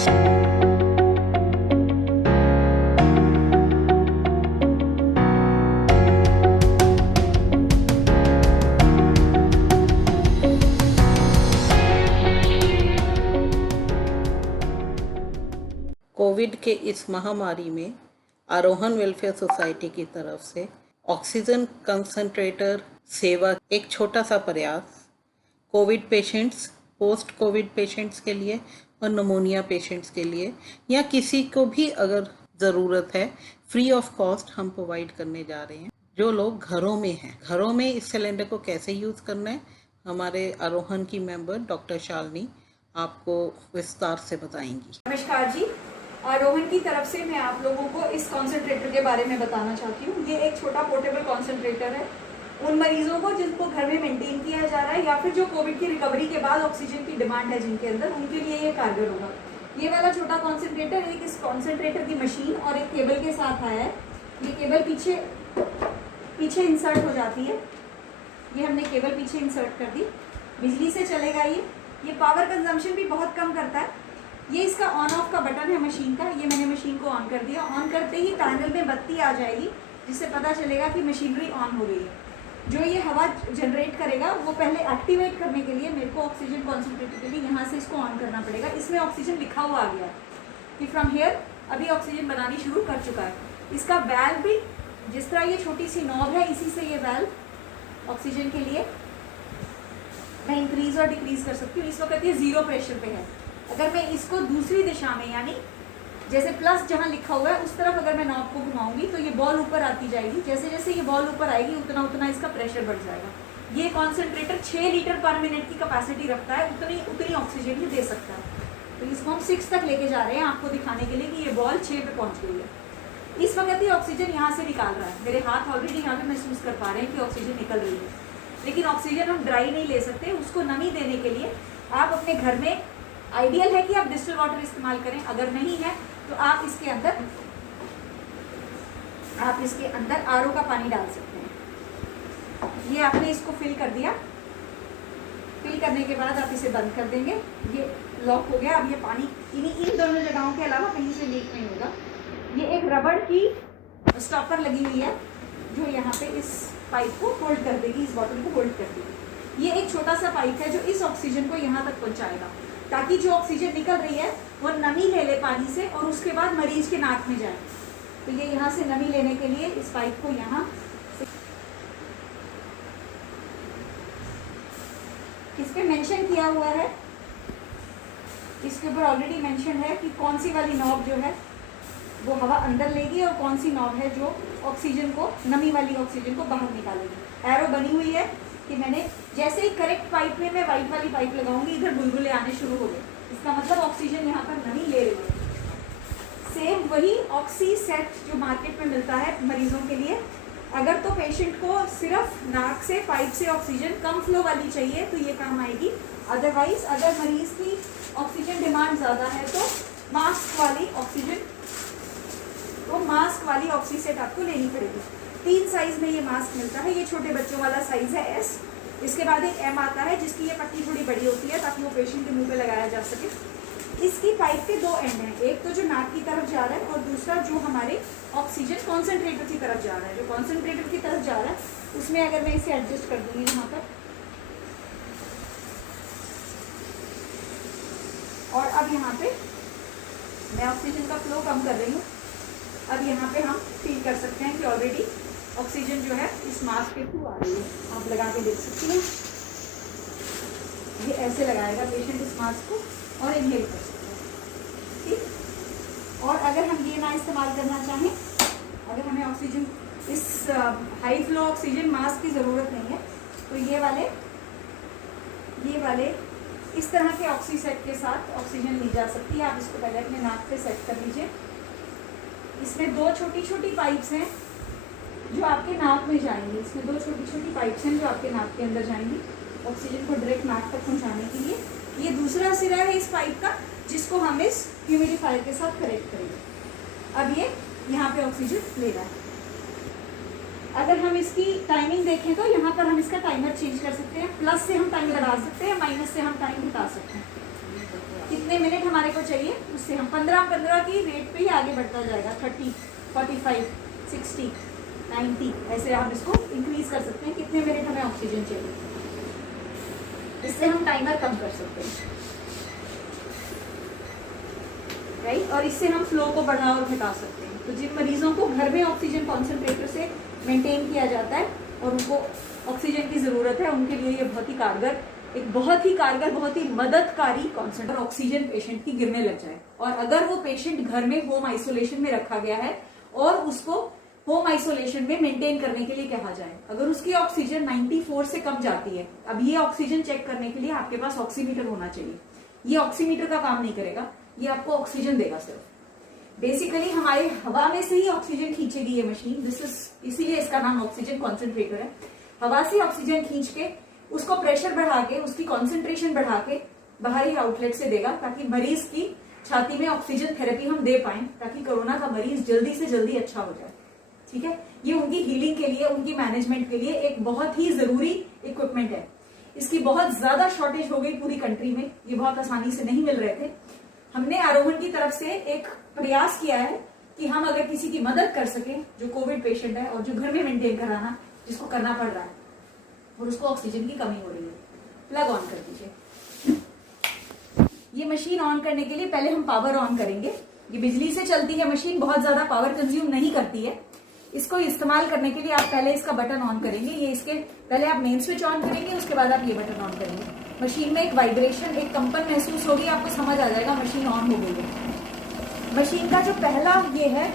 Covid के इस महामारी में आरोहण वेलफेयर सोसाइटी की तरफ से ऑक्सीजन कंसंट्रेटर सेवा एक छोटा सा प्रयास Covid patients, post Covid patients के लिए और नमोनिया पेशेंट्स के लिए या किसी को भी अगर ज़रूरत है, फ्री ऑफ कॉस्ट हम प्रोवाइड करने जा रहे हैं। जो लोग घरों में हैं, घरों में इस सिलेंडर को कैसे यूज़ करना है, हमारे आरोहण की मेंबर डॉक्टर शालिनी आपको विस्तार से बताएंगी। नमस्कार जी, आरोहण की तरफ से मैं आप लोगों को इस कॉन्सेंट्रेटर के बारे में बताना चाहती हूँ। ये एक छोटा पोर्टेबल कॉन्सेंट्रेटर है उन मरीजों को जिनको घर में मेंटेन किया जा रहा है या फिर जो कोविड की रिकवरी के बाद ऑक्सीजन की डिमांड है जिनके अंदर, उनके लिए ये कारगर होगा। ये वाला छोटा कॉन्सेंट्रेटर एक इस कॉन्सेंट्रेटर की मशीन और एक केबल के साथ आया है। ये केबल पीछे इंसर्ट हो जाती है। ये हमने केबल पीछे इंसर्ट कर दी, बिजली से चलेगा। ये पावर कंजम्पशन भी बहुत कम करता है। ये इसका ऑन ऑफ का बटन है मशीन का। ये मैंने मशीन को ऑन कर दिया। ऑन करते ही पैनल में बत्ती आ जाएगी जिससे पता चलेगा कि मशीनरी ऑन हो गई है। जो ये हवा जनरेट करेगा वो पहले एक्टिवेट करने के लिए मेरे को ऑक्सीजन कॉन्सेंट्रेटर के लिए यहाँ से इसको ऑन करना पड़ेगा। इसमें ऑक्सीजन लिखा हुआ आ गया कि फ्रॉम हेयर अभी ऑक्सीजन बनानी शुरू कर चुका है। इसका वैल्व भी जिस तरह ये छोटी सी नॉब है, इसी से ये वैल्व ऑक्सीजन के लिए मैं इंक्रीज और डिक्रीज कर सकती हूँ। इस वक्त ये 0 प्रेशर पे है। अगर मैं इसको दूसरी दिशा में, यानी जैसे प्लस जहाँ लिखा हुआ है उस तरफ अगर मैं नॉब को घुमाऊंगी तो ये बॉल ऊपर आती जाएगी। जैसे जैसे ये बॉल ऊपर आएगी उतना उतना इसका प्रेशर बढ़ जाएगा। ये कॉन्सेंट्रेटर 6 लीटर पर मिनट की कैपेसिटी रखता है। उतनी ऑक्सीजन ही दे सकता है। तो इसको हम 6 तक लेके जा रहे हैं आपको दिखाने के लिए कि ये बॉल 6 पे पहुँच गई है। इस वक्त ये ऑक्सीजन यहाँ से निकाल रहा है। मेरे हाथ ऑलरेडी यहाँ पे महसूस कर पा रहे हैं कि ऑक्सीजन निकल रही है, लेकिन ऑक्सीजन हम ड्राई नहीं ले सकते। उसको नमी देने के लिए आप अपने घर में, आइडियल है कि आप डिस्टिल वाटर इस्तेमाल करें। अगर नहीं है तो आप इसके अंदर आरओ का पानी डाल सकते हैं। ये आपने इसको फिल कर दिया। फिल करने के बाद आप इसे बंद कर देंगे। ये लॉक हो गया। अब ये पानी इन दोनों जगहों के अलावा कहीं से लीक नहीं होगा। ये एक रबड़ की स्टॉपर लगी हुई है जो यहाँ पे इस पाइप को होल्ड कर देगी, इस बॉटल को होल्ड कर देगी। ये एक छोटा सा पाइप है जो इस ऑक्सीजन को यहाँ तक पहुँचाएगा ताकि जो ऑक्सीजन निकल रही है वो नमी ले ले पानी से और उसके बाद मरीज के नाक में जाए। तो ये यहाँ से नमी लेने के लिए इस पाइप को यहाँ इस पे मेंशन किया हुआ है। इसके ऊपर ऑलरेडी मेंशन है कि कौन सी वाली नॉब जो है वो हवा अंदर लेगी और कौन सी नॉब है जो ऑक्सीजन को, नमी वाली ऑक्सीजन को बाहर निकालेगी। एरो बनी हुई है कि मैंने जैसे ही करेक्ट पाइप में मैं वाइट वाली पाइप लगाऊंगी इधर बुलबुले आने शुरू हो गए। इसका मतलब ऑक्सीजन यहाँ पर नमी ले रही है। सेम वही ऑक्सी सेट जो मार्केट में मिलता है मरीजों के लिए। अगर तो पेशेंट को सिर्फ नाक से, पाइप से ऑक्सीजन कम फ्लो वाली चाहिए तो ये काम आएगी। अदरवाइज अगर मरीज की ऑक्सीजन डिमांड ज़्यादा है तो मास्क वाली ऑक्सी सेट आपको लेनी पड़ेगी। 3 साइज में ये मास्क मिलता है। ये छोटे बच्चों वाला साइज है S। इसके बाद एक M आता है जिसकी ये पट्टी थोड़ी बड़ी होती है ताकि वो पेशेंट के मुंह पे लगाया जा सके। इसकी पाइप के 2 एंड हैं, एक तो जो नाक की तरफ जा रहा है और दूसरा जो हमारे ऑक्सीजन कॉन्सेंट्रेटर की तरफ जा रहा है। जो कॉन्सेंट्रेटर की तरफ जा रहा है उसमें अगर मैं इसे एडजस्ट कर दूंगी यहाँ पर, और अब यहाँ पे मैं ऑक्सीजन का फ्लो कम कर रही हूँ। अब यहाँ पे हम फील कर सकते हैं कि ऑलरेडी ऑक्सीजन जो है इस मास्क के थ्रू आ रही है। आप लगा के देख सकती हैं। ये ऐसे लगाएगा पेशेंट इस मास्क को और इनहेल कर सकते हैं। ठीक। और अगर हम ये ना इस्तेमाल करना चाहें, अगर हमें ऑक्सीजन इस हाई फ्लो ऑक्सीजन मास्क की ज़रूरत नहीं है तो ये वाले इस तरह के ऑक्सी सेट के साथ ऑक्सीजन ली जा सकती है। आप इसको पहले अपने नाक पे सेट कर लीजिए। इसमें 2 छोटी छोटी पाइप्स हैं जो आपके नाक में जाएंगी। इसमें 2 छोटी छोटी पाइप्स हैं जो आपके नाक के अंदर जाएंगी ऑक्सीजन को डायरेक्ट नाक तक पहुंचाने के लिए। ये दूसरा सिरा है इस पाइप का जिसको हम इस ह्यूमिडिफायर के साथ कनेक्ट करेंगे। अब ये यहाँ पे ऑक्सीजन ले रहा है। अगर हम इसकी टाइमिंग देखें तो यहाँ पर हम इसका टाइमर चेंज कर सकते हैं। प्लस से हम टाइम बढ़ा सकते हैं, माइनस से हम टाइम घटा सकते हैं। कितने कितने मिनट हमारे को चाहिए, उससे हम 15-15 की रेट पे ही आगे बढ़ता जाएगा। 30, 45, 60, 90 ऐसे आप इसको इंक्रीज कर सकते हैं कितने मिनट हमें ऑक्सीजन चाहिए। इससे हम टाइमर कम कर सकते हैं, राइट। और इससे हम फ्लो को बढ़ा और घटा सकते हैं। तो जिन मरीजों को घर में ऑक्सीजन कॉन्सेंट्रेटर से मेंटेन किया जाता है और उनको ऑक्सीजन की ज़रूरत है, उनके लिए ये बहुत ही कारगर, बहुत ही मददकारी कॉन्सेंट्रेटर ऑक्सीजन पेशेंट की गिरने लग जाए। और अगर वो पेशेंट घर में होम आइसोलेशन में रखा गया है और उसको होम आइसोलेशन में मेंटेन करने के लिए कहा जाए, अगर उसकी ऑक्सीजन 94 से कम जाती है, अब ये ऑक्सीजन चेक करने के लिए आपके पास ऑक्सीमीटर होना चाहिए। ये ऑक्सीमीटर का काम नहीं करेगा, ये आपको ऑक्सीजन देगा सिर्फ। बेसिकली हमारे हवा में से ही ऑक्सीजन खींचेगी ये मशीन, इसीलिए इसका नाम ऑक्सीजन कॉन्सेंट्रेटर है। हवा से ऑक्सीजन खींच के उसको प्रेशर बढ़ा के, उसकी कॉन्सेंट्रेशन बढ़ा के बाहरी आउटलेट से देगा, ताकि मरीज की छाती में ऑक्सीजन थेरेपी हम दे पाए, ताकि कोरोना का मरीज जल्दी से जल्दी अच्छा हो जाए। ठीक है, ये उनकी हीलिंग के लिए, उनकी मैनेजमेंट के लिए एक बहुत ही जरूरी इक्विपमेंट है। इसकी बहुत ज्यादा शॉर्टेज हो गई पूरी कंट्री में, ये बहुत आसानी से नहीं मिल रहे थे। हमने आरोहण की तरफ से एक प्रयास किया है कि हम अगर किसी की मदद कर सके जो कोविड पेशेंट है और जो घर में मेंटेन कराना जिसको करना पड़ रहा है और उसको ऑक्सीजन की कमी हो रही है। प्लग ऑन कर दीजिए। ये मशीन ऑन करने के लिए पहले हम पावर ऑन करेंगे। ये बिजली से चलती है मशीन, बहुत ज्यादा पावर कंज्यूम नहीं करती है। इसको इस्तेमाल करने के लिए आप पहले इसका बटन ऑन करेंगे। ये इसके पहले आप मेन स्विच ऑन करेंगे, उसके बाद आप ये बटन ऑन करेंगे। मशीन में एक वाइब्रेशन, एक कंपन महसूस होगी, आपको समझ आ जाएगा मशीन ऑन हो गई है। मशीन का जो पहला ये है,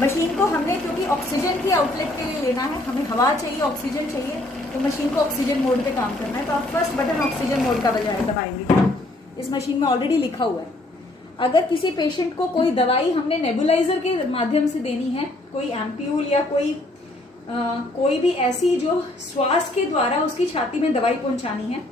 मशीन को हमने क्योंकि ऑक्सीजन की आउटलेट के लिए लेना है, हमें हवा चाहिए, ऑक्सीजन चाहिए, तो मशीन को ऑक्सीजन मोड पे काम करना है। तो आप फर्स्ट बटन ऑक्सीजन मोड का दबाएंगे। इस मशीन में ऑलरेडी लिखा हुआ है। अगर किसी पेशेंट को कोई दवाई हमने नेबुलाइजर के माध्यम से देनी है, कोई एम्प्यूल या कोई भी ऐसी जो श्वास के द्वारा उसकी छाती में दवाई पहुंचानी है,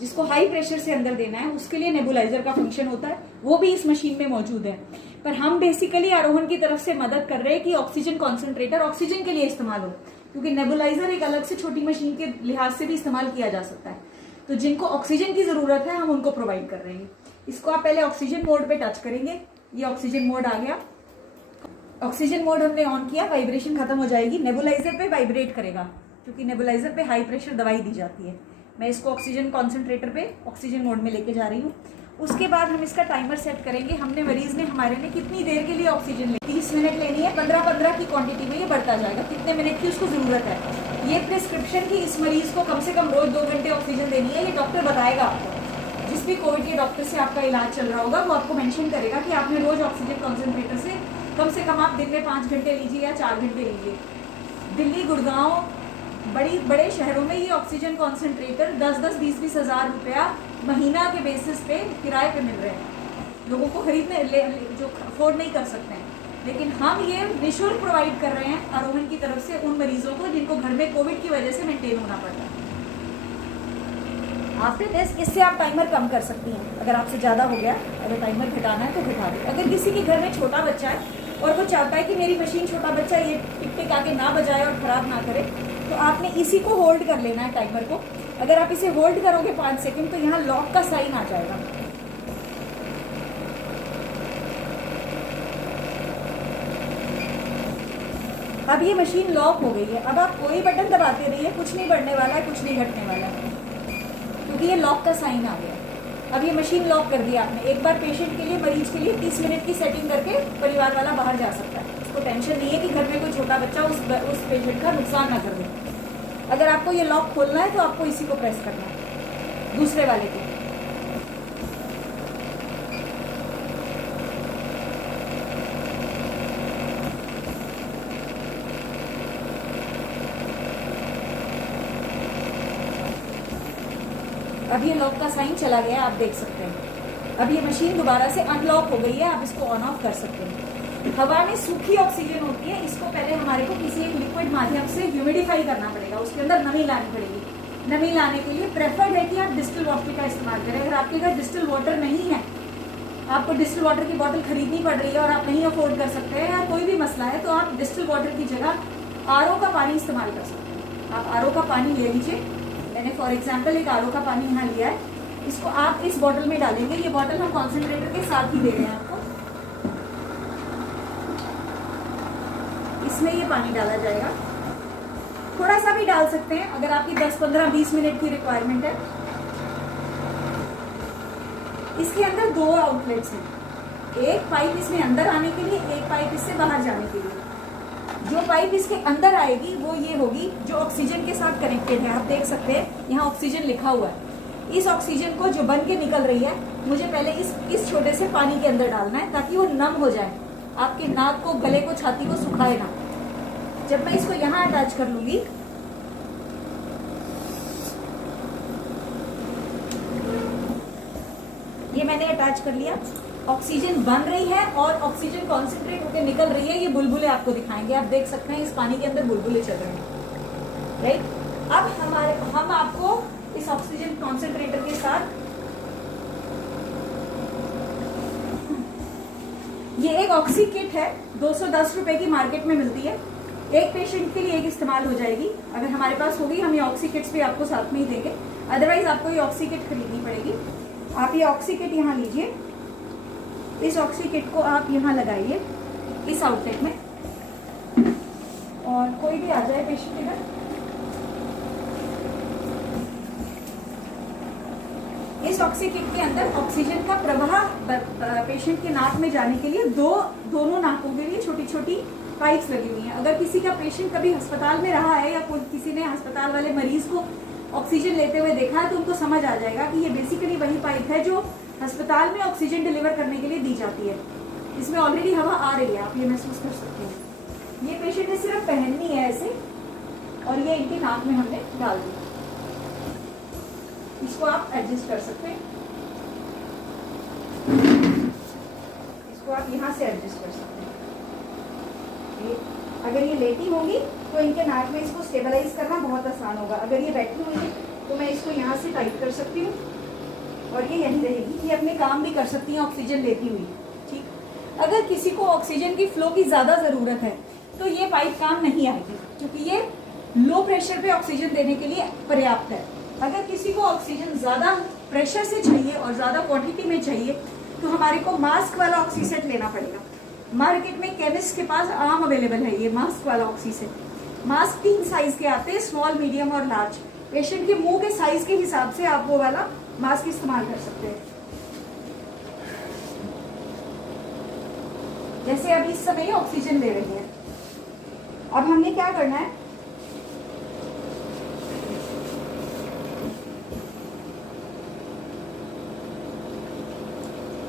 जिसको हाई प्रेशर से अंदर देना है, उसके लिए नेबुलाइजर का फंक्शन होता है, वो भी इस मशीन में मौजूद है। पर हम बेसिकली आरोहण की तरफ से मदद कर रहे हैं कि ऑक्सीजन कॉन्सेंट्रेटर ऑक्सीजन के लिए इस्तेमाल हो, क्योंकि नेबुलाइजर एक अलग से छोटी मशीन के लिहाज से भी इस्तेमाल किया जा सकता है। तो जिनको ऑक्सीजन की जरूरत है हम उनको प्रोवाइड कर रहे हैं। इसको आप पहले ऑक्सीजन मोड पे टच करेंगे। ये ऑक्सीजन मोड आ गया। ऑक्सीजन मोड हमने ऑन किया, वाइब्रेशन खत्म हो जाएगी। नेबुलाइजर पे वाइब्रेट करेगा, क्योंकि नेबुलाइजर पे हाई प्रेशर दवाई दी जाती है। मैं इसको ऑक्सीजन कॉन्सेंट्रेटर पे ऑक्सीजन मोड में लेके जा रही हूँ। उसके बाद हम इसका टाइमर सेट करेंगे। हमने मरीज ने हमारे ने कितनी देर के लिए ऑक्सीजन 30 मिनट लेनी है। 15-15 की क्वांटिटी में ये बढ़ता जाएगा, कितने मिनट की उसको जरूरत है। ये प्रिस्क्रिप्शन की इस मरीज को कम से कम रोज 2 घंटे ऑक्सीजन देनी है, ये डॉक्टर बताएगा आपको। जिस भी कोविड के डॉक्टर से आपका इलाज चल रहा होगा वो आपको मेंशन करेगा कि आपने रोज ऑक्सीजन कॉन्सेंट्रेटर से कम आप दिन में 5 घंटे लीजिए या 4 घंटे लीजिए। दिल्ली, गुड़गांव, बड़े शहरों में ये ऑक्सीजन कॉन्सेंट्रेटर 10-10, 20-20 हज़ार रुपया महीना के बेसिस पे किराए पे मिल रहे हैं। लोगों को खरीदने जो अफोर्ड नहीं कर सकते हैं, लेकिन हम ये निःशुल्क प्रोवाइड कर रहे हैं आरोहण की तरफ से उन मरीजों को जिनको घर में कोविड की वजह से मेंटेन होना पड़ता है। आफ्टर दिस इससे आप टाइमर कम कर सकती हैं। अगर आपसे ज़्यादा हो गया, अगर टाइमर घटाना है तो घटा दें। अगर किसी के घर में छोटा बच्चा है और वो चाहता है कि मेरी मशीन छोटा बच्चा ये टिक टिक आके ना बजाए और ख़राब ना करे, तो आपने इसी को होल्ड कर लेना है, टाइमर को। अगर आप इसे होल्ड करोगे 5 सेकंड तो यहाँ लॉक का साइन आ जाएगा। अब ये मशीन लॉक हो गई है। अब आप कोई बटन दबाते रहिए, कुछ नहीं बढ़ने वाला है, कुछ नहीं घटने वाला है, क्योंकि ये लॉक का साइन आ गया। अब ये मशीन लॉक कर दिया आपने। एक बार पेशेंट के लिए, मरीज के लिए 30 मिनट की सेटिंग करके परिवार वाला बाहर जा सकता है। उसको टेंशन नहीं है कि घर में कोई छोटा बच्चा उस पेशेंट का नुकसान ना कर दे। अगर आपको ये लॉक खोलना है तो आपको इसी को प्रेस करना है, दूसरे वाले को। अब ये लॉक का साइन चला गया, आप देख सकते हैं। अब ये मशीन दोबारा से अनलॉक हो गई है, आप इसको ऑन ऑफ कर सकते हैं। हवा में सूखी ऑक्सीजन होती है, इसको पहले हमारे को किसी एक लिक्विड माध्यम से ह्यूमिडिफाई करना पड़ेगा, उसके अंदर नमी लानी पड़ेगी। नमी लाने के लिए प्रेफर्ड है कि आप डिस्टिल वाटर का इस्तेमाल करें। अगर आपके घर डिस्टिल वाटर नहीं है, आपको डिस्टिल वाटर की बोतल खरीदनी पड़ रही है और आप नहीं अफोर्ड कर सकते हैं, या कोई भी मसला है, तो आप डिस्टिल वाटर की जगह आरओ का पानी इस्तेमाल कर सकते हैं। आप आरओ का पानी ले लीजिए। मैंने फॉर एग्जाम्पल एक आरओ का पानी यहाँ लिया है। इसको आप इस बॉटल में डालेंगे। ये बॉटल हम कॉन्सेंट्रेटर के साथ ही दे रहे हैं आपको। इसमें ये पानी डाला जाएगा, थोड़ा सा भी डाल सकते हैं अगर आपकी 10, 15, 20 मिनट की रिक्वायरमेंट है। इसके अंदर 2 आउटलेट्स हैं, एक पाइप इसमें अंदर आने के लिए, एक पाइप इससे बाहर जाने के लिए। जो पाइप इसके अंदर आएगी वो ये होगी जो ऑक्सीजन के साथ कनेक्टेड है। आप देख सकते हैं यहाँ ऑक्सीजन लिखा हुआ है। इस ऑक्सीजन को जो बन के निकल रही है, मुझे पहले इस छोटे से पानी के अंदर डालना है ताकि वो नम हो जाए, आपके नाक को, गले को, छाती को सुखाए ना। जब मैं इसको यहाँ अटैच कर लूंगी, ये मैंने अटैच कर लिया, ऑक्सीजन बन रही है और ऑक्सीजन कॉन्सेंट्रेट होकर निकल रही है। ये बुलबुले आपको दिखाएंगे, आप देख सकते हैं इस पानी के अंदर बुलबुले चल रहे हैं, राइट। अब हम आपको इस ऑक्सीजन कॉन्सेंट्रेटर के साथ, ये एक ऑक्सी किट है, 210 रुपए की मार्केट में मिलती है। एक पेशेंट के लिए एक इस्तेमाल हो जाएगी। अगर हमारे पास होगी हम ये ऑक्सी किट्स भी आपको साथ में ही देंगे, अदरवाइज आपको ये ऑक्सी किट खरीदनी पड़ेगी। आप ये ऑक्सी किट यहाँ लीजिए, इस ऑक्सी किट को आप यहाँ लगाइए इस आउटलेट में, और कोई भी आ जाए पेशेंट इधर, इस ऑक्सी किट के अंदर ऑक्सीजन का प्रवाह पेशेंट के नाक में जाने के लिए दोनों नाकों के लिए छोटी छोटी पाइप्स लगी हुई हैं। अगर किसी का पेशेंट कभी अस्पताल में रहा है या किसी ने अस्पताल वाले मरीज को ऑक्सीजन लेते हुए देखा है तो उनको समझ आ जाएगा कि ये बेसिकली वही पाइप है जो अस्पताल में ऑक्सीजन डिलीवर करने के लिए दी जाती है। इसमें ऑलरेडी हवा आ रही है, आप ये महसूस कर सकते हैं। ये पेशेंट ने सिर्फ पहननी है ऐसे, और ये इनके नाक में हमने डाल दी। इसको आप एडजस्ट कर सकते हैं, इसको आप यहाँ से एडजस्ट कर सकते हैं। अगर ये लेटी होंगी तो इनके नाक में इसको स्टेबलाइज करना बहुत आसान होगा। अगर ये बैठी हुई है तो मैं इसको यहाँ से टाइट कर सकती हूँ और ये यहीं रहेगी। ये अपने काम भी कर सकती है ऑक्सीजन लेती हुई, ठीक। अगर किसी को ऑक्सीजन की फ्लो की ज़्यादा ज़रूरत है तो ये पाइप काम नहीं आएगी, क्योंकि ये लो प्रेशर पे ऑक्सीजन देने के लिए पर्याप्त है। अगर किसी को ऑक्सीजन ज़्यादा प्रेशर से चाहिए और ज़्यादा क्वांटिटी में चाहिए तो हमारे को मास्क वाला ऑक्सीसेट लेना पड़ेगा। मार्केट में केमिस्ट के पास आम अवेलेबल है ये मास्क वाला ऑक्सीसेट। मास्क 3 साइज के आते हैं, स्मॉल, मीडियम और लार्ज। पेशेंट के मुंह के साइज के हिसाब से आप वो वाला मास्क इस्तेमाल कर सकते हैं। जैसे अभी इस समय ऑक्सीजन ले रही है, अब हमने क्या करना है,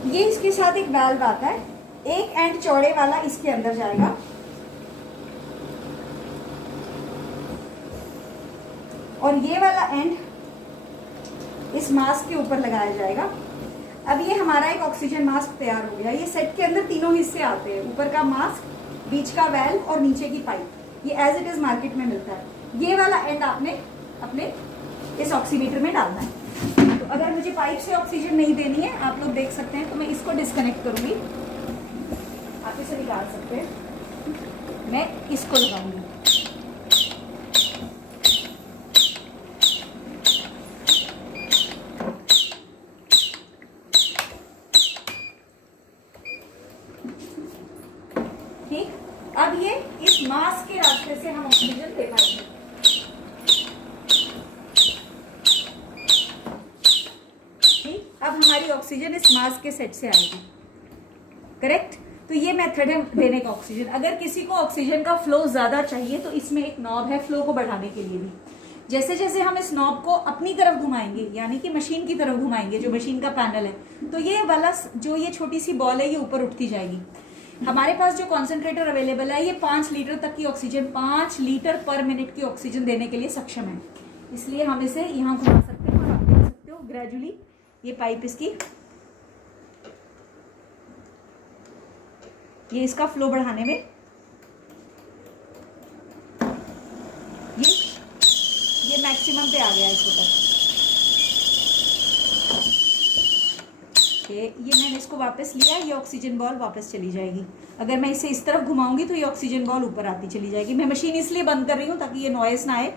ये इसके साथ एक वाल्व आता है, एक एंड चौड़े वाला इसके अंदर जाएगा और ये वाला एंड इस मास्क के ऊपर लगाया जाएगा। अब ये हमारा एक ऑक्सीजन मास्क तैयार हो गया। ये सेट के अंदर 3 हिस्से आते हैं, ऊपर का मास्क, बीच का वाल्व और नीचे की पाइप। ये एज इट इज मार्केट में मिलता है। ये वाला एंड आपने अपने इस ऑक्सीमीटर में डालना है। तो अगर मुझे पाइप से ऑक्सीजन नहीं देनी है, आप लोग देख सकते हैं, तो मैं इसको डिस्कनेक्ट करूंगी, आप इसे निकाल सकते हैं, मैं इसको लगाऊंगी। ठीक, अब ये इस मास्क के रास्ते से हम ऑक्सीजन दे पाएंगे। ठीक, अब हमारी ऑक्सीजन इस मास्क के सेट से आएगी, करेक्ट। तो ये मेथड है देने का ऑक्सीजन। अगर किसी को ऑक्सीजन का फ्लो ज्यादा चाहिए तो इसमें एक नॉब है फ्लो को बढ़ाने के लिए भी। जैसे जैसे हम इस नॉब को अपनी तरफ घुमाएंगे, यानी कि मशीन की तरफ घुमाएंगे, जो मशीन का पैनल है, तो ये वाला जो ये छोटी सी बॉल है ये ऊपर उठती जाएगी। हमारे पास जो कॉन्सेंट्रेटर अवेलेबल है ये 5 लीटर तक की ऑक्सीजन, 5 लीटर पर मिनट की ऑक्सीजन देने के लिए सक्षम है। इसलिए हम इसे यहाँ घुमा सकते हैं और आप देख सकते हो ग्रेजुअली ये पाइप इसकी, ये इसका फ्लो बढ़ाने में ये मैक्सिमम पे आ गया इस वक्त। ये मैंने इसको वापस लिया, ये ऑक्सीजन बॉल वापस चली जाएगी। अगर मैं इसे इस तरफ घुमाऊंगी तो ये ऑक्सीजन बॉल ऊपर आती चली जाएगी। मैं मशीन इसलिए बंद कर रही हूँ ताकि ये नॉइस ना आए।